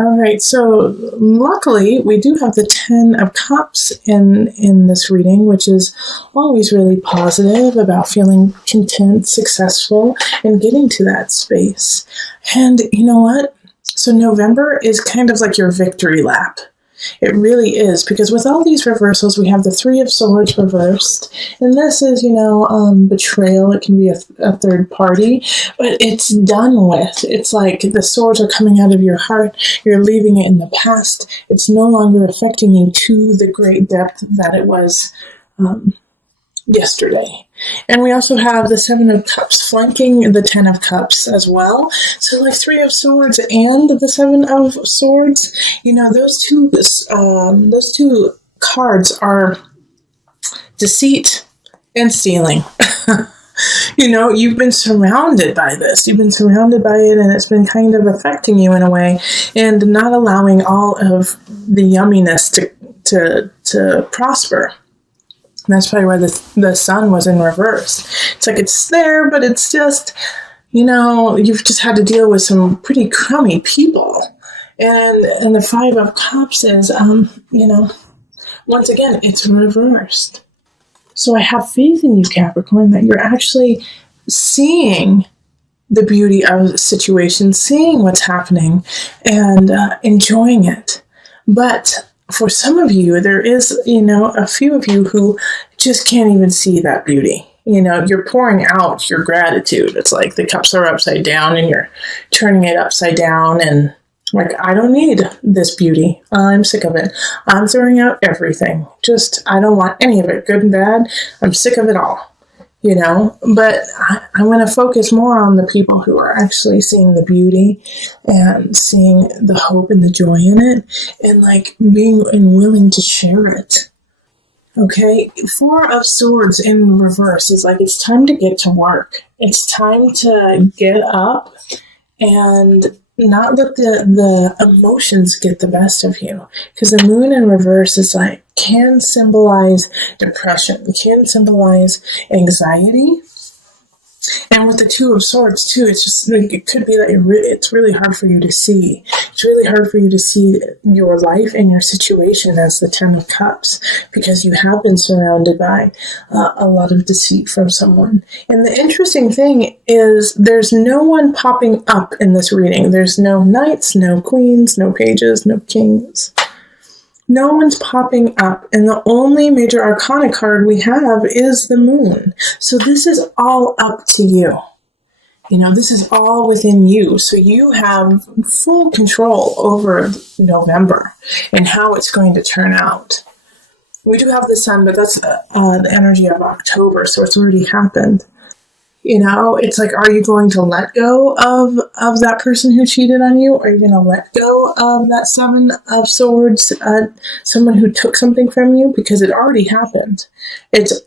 All right, so luckily we do have the Ten of Cups in this reading, which is always really positive about feeling content, successful, and getting to that space. And you know what? So November is kind of like your victory lap. It really is, because with all these reversals, we have the Three of Swords reversed, and this is, betrayal. It can be a third party, but it's done with. It's like the swords are coming out of your heart. You're leaving it in the past. It's no longer affecting you to the great depth that it was yesterday. And we also have the Seven of Cups flanking the Ten of Cups as well. So like Three of Swords and the Seven of Swords, those two cards are deceit and stealing. You've been surrounded by this. You've been surrounded by it, and it's been kind of affecting you in a way, and not allowing all of the yumminess to prosper. And that's probably why the sun was in reverse. It's like it's there, but it's just, you've just had to deal with some pretty crummy people. And the Five of Cups is, once again, it's reversed. So I have faith in you, Capricorn, that you're actually seeing the beauty of the situation, seeing what's happening, and enjoying it. But for some of you, there is, a few of you who just can't even see that beauty. You're pouring out your gratitude. It's like the cups are upside down and you're turning it upside down and like, I don't need this beauty. I'm sick of it. I'm throwing out everything. I don't want any of it, good and bad. I'm sick of it all. But I want to focus more on the people who are actually seeing the beauty and seeing the hope and the joy in it, and like being and willing to share it. Okay, Four of Swords in reverse is like it's time to get to work. It's time to get up and not let the emotions get the best of you, because the Moon in reverse is like can symbolize depression, can symbolize anxiety, and with the Two of Swords too, it's just like it could be that it's really hard for you to see. It's really hard for you to see your life and your situation as the Ten of Cups, because you have been surrounded by a lot of deceit from someone. And the interesting thing is there's no one popping up in this reading. There's no knights, no queens, no pages, no kings. No one's popping up, and the only major arcana card we have is the Moon. So this is all up to you. This is all within you. So you have full control over November and how it's going to turn out. We do have the Sun, but that's the energy of October, so it's already happened. It's like, are you going to let go of that person who cheated on you? Are you going to let go of that Seven of Swords, someone who took something from you? Because it already happened.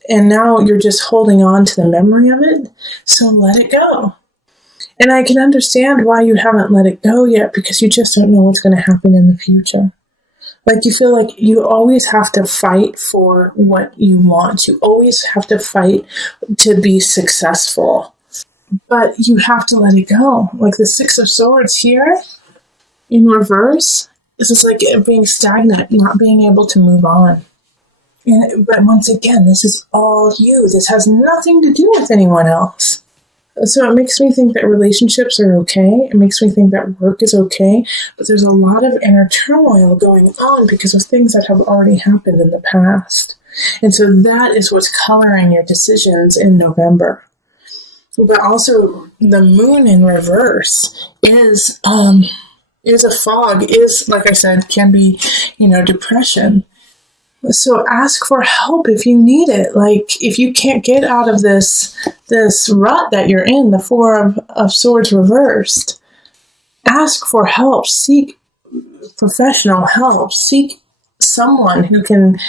And now you're just holding on to the memory of it. So let it go. And I can understand why you haven't let it go yet, because you just don't know what's going to happen in the future. Like you feel like you always have to fight for what you want. You always have to fight to be successful. But you have to let it go. Like the Six of Swords here in reverse, this is like being stagnant, not being able to move on. But once again, this is all you. This has nothing to do with anyone else. So it makes me think that relationships are okay. It makes me think that work is okay. But there's a lot of inner turmoil going on because of things that have already happened in the past. And so that is what's coloring your decisions in November. But also the Moon in reverse is a fog, is, like I said, can be, depression. So ask for help if you need it. Like if you can't get out of this rut that you're in, the Four of Swords reversed, ask for help. Seek professional help. Seek someone who can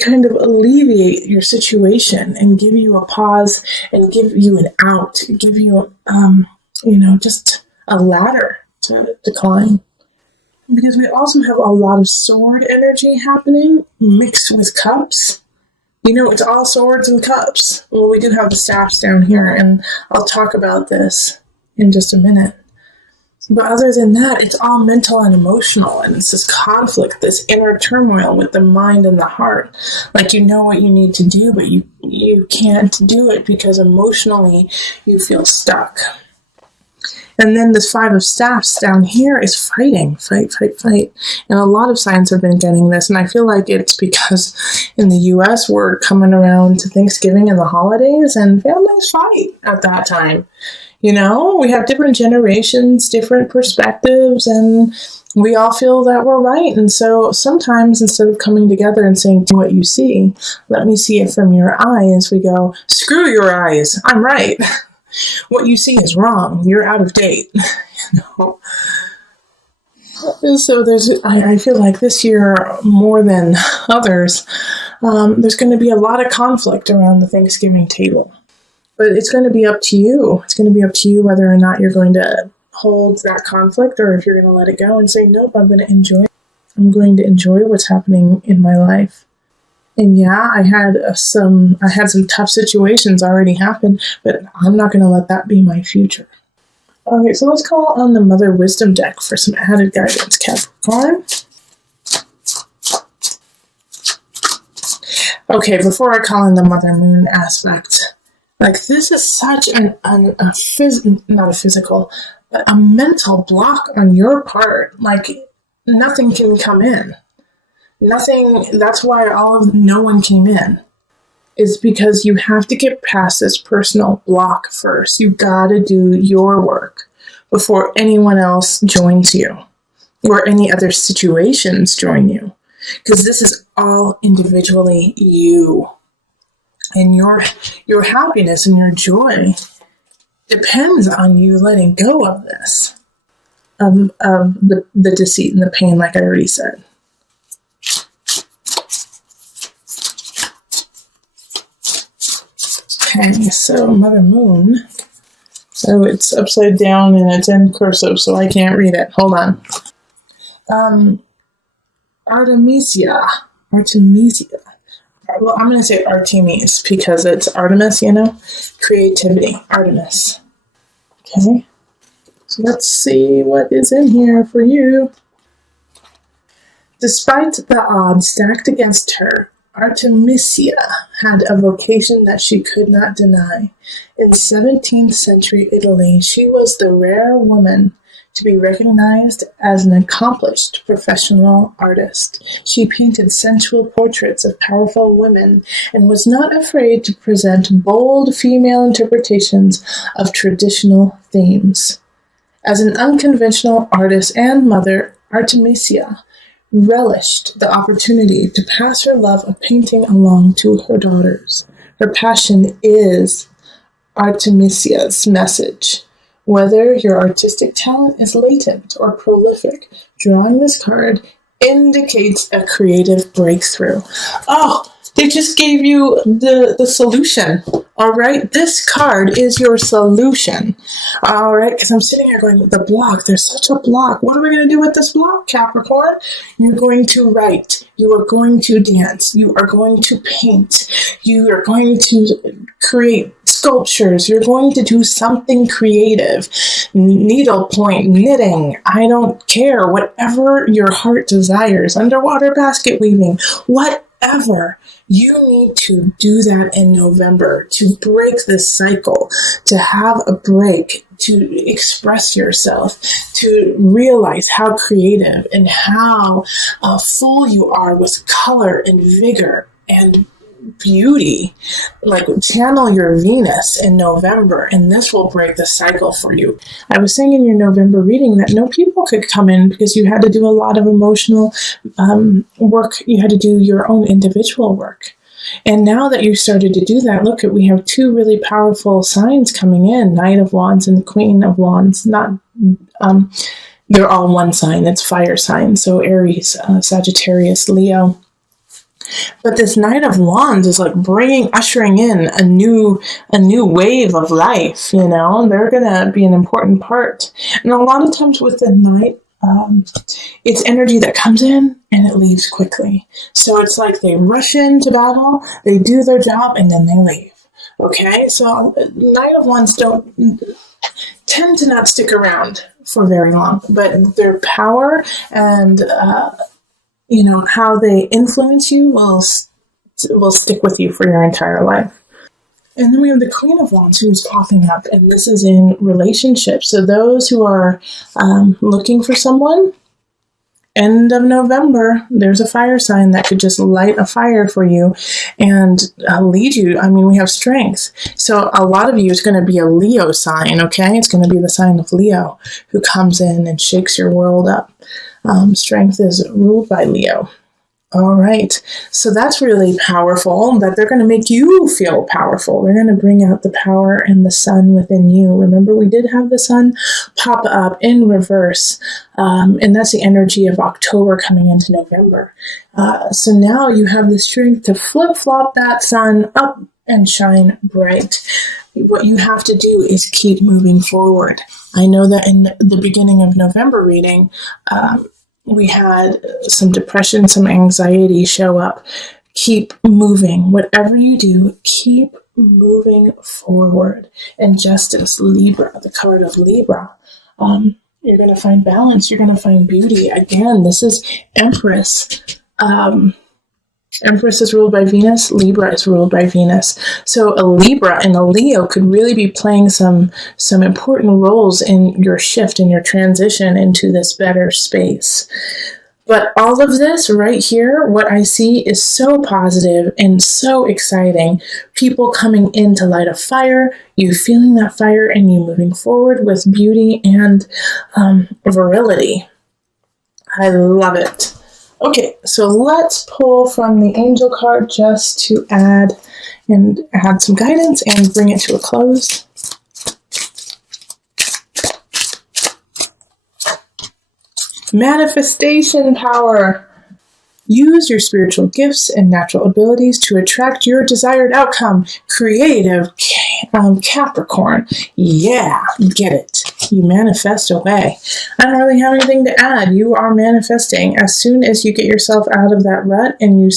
kind of alleviate your situation and give you a pause and give you an out, give you, just a ladder to climb. Because we also have a lot of sword energy happening mixed with cups. It's all swords and cups. Well, we do have the staffs down here, and I'll talk about this in just a minute. But other than that, it's all mental and emotional, and it's this conflict, this inner turmoil with the mind and the heart. Like, you know what you need to do, but you can't do it because emotionally you feel stuck. And then this 5 of Staffs down here is fighting, fight. And a lot of signs have been getting this, and I feel like it's because in the U.S. we're coming around to Thanksgiving and the holidays, and families fight at that time. You know, we have different generations, different perspectives, and we all feel that we're right. And so sometimes instead of coming together and saying, do what you see, let me see it from your eyes, we go, screw your eyes, I'm right. What you see is wrong. You're out of date. You know? So I feel like this year, more than others, there's going to be a lot of conflict around the Thanksgiving table. But it's going to be up to you. It's going to be up to you whether or not you're going to hold that conflict or if you're going to let it go and say, nope, I'm going to enjoy it. I'm going to enjoy what's happening in my life. And yeah, I had some tough situations already happen, but I'm not going to let that be my future. Okay, so let's call on the Mother Wisdom deck for some added guidance, Capricorn. Okay, before I call in the Mother Moon aspect, like, this is such not a physical, but a mental block on your part. Like, nothing can come in. Nothing, that's why no one came in. Is because you have to get past this personal block first. You gotta do your work before anyone else joins you. Or any other situations join you. Because this is all individually you. And your happiness and your joy depends on you letting go of this, of the deceit and the pain, like I already said. Okay, so Mother Moon. So it's upside down and it's in cursive, so I can't read it. Hold on. Artemisia. Well, I'm going to say Artemis because it's Artemis, you know? Creativity. Artemis. Okay. So let's see what is in here for you. Despite the odds stacked against her, Artemisia had a vocation that she could not deny. In 17th century Italy, she was the rare woman to be recognized as an accomplished professional artist. She painted sensual portraits of powerful women and was not afraid to present bold female interpretations of traditional themes. As an unconventional artist and mother, Artemisia relished the opportunity to pass her love of painting along to her daughters. Her passion is Artemisia's message. Whether your artistic talent is latent or prolific, drawing this card indicates a creative breakthrough. Oh, they just gave you the solution. All right, this card is your solution. All right, because I'm sitting here going, the block, there's such a block. What are we going to do with this block, Capricorn? You're going to write. You are going to dance. You are going to paint. You are going to create sculptures. You're going to do something creative. Needlepoint, knitting, I don't care. Whatever your heart desires. Underwater basket weaving, whatever. You need to do that in November to break this cycle, to have a break, to express yourself, to realize how creative and how full you are with color and vigor and beauty. Like, channel your Venus in November, and this will break the cycle for you. I was saying in your November reading that no people could come in because you had to do a lot of emotional work. You had to do your own individual work. And now that you started to do that, look, we have two really powerful signs coming in, Knight of Wands and the Queen of Wands. They're all one sign. It's fire sign. So Aries, Sagittarius, Leo. But this Knight of Wands is like ushering in a new wave of life, you know. They're going to be an important part. And a lot of times with the Knight, it's energy that comes in and it leaves quickly. So it's like they rush into battle, they do their job, and then they leave. Okay? So Knight of Wands don't tend to not stick around for very long, but their power and, how they influence you will stick with you for your entire life. And then we have the Queen of Wands who's popping up, and this is in relationships. So those who are looking for someone, end of November, there's a fire sign that could just light a fire for you and lead you. I mean, we have strength. So a lot of you is going to be a Leo sign, okay? It's going to be the sign of Leo who comes in and shakes your world up. Strength is ruled by Leo. All right, so that's really powerful, that they're going to make you feel powerful. They're going to bring out the power and the sun within you. Remember, we did have the sun pop up in reverse, and that's the energy of October coming into November. So now you have the strength to flip-flop that sun up and shine bright. What you have to do is keep moving forward. I know that in the beginning of November reading, we had some depression, some anxiety show up. Keep moving. Whatever you do, keep moving forward. And Justice, Libra, the card of Libra. You're going to find balance. You're going to find beauty. Again, this is Empress. Empress is ruled by Venus. Libra is ruled by Venus. So a Libra and a Leo could really be playing some important roles in your shift, in your transition into this better space. But all of this right here, what I see is so positive and so exciting. People coming in to light a fire, you feeling that fire and you moving forward with beauty and virility. I love it. Okay, so let's pull from the angel card just to add some guidance and bring it to a close. Manifestation power. Use your spiritual gifts and natural abilities to attract your desired outcome. Creative Capricorn. Yeah, get it. You manifest away. I don't really have anything to add. You are manifesting. As soon as you get yourself out of that rut and you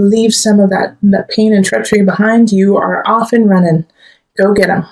leave some of that pain and treachery behind, you are off and running. Go get them.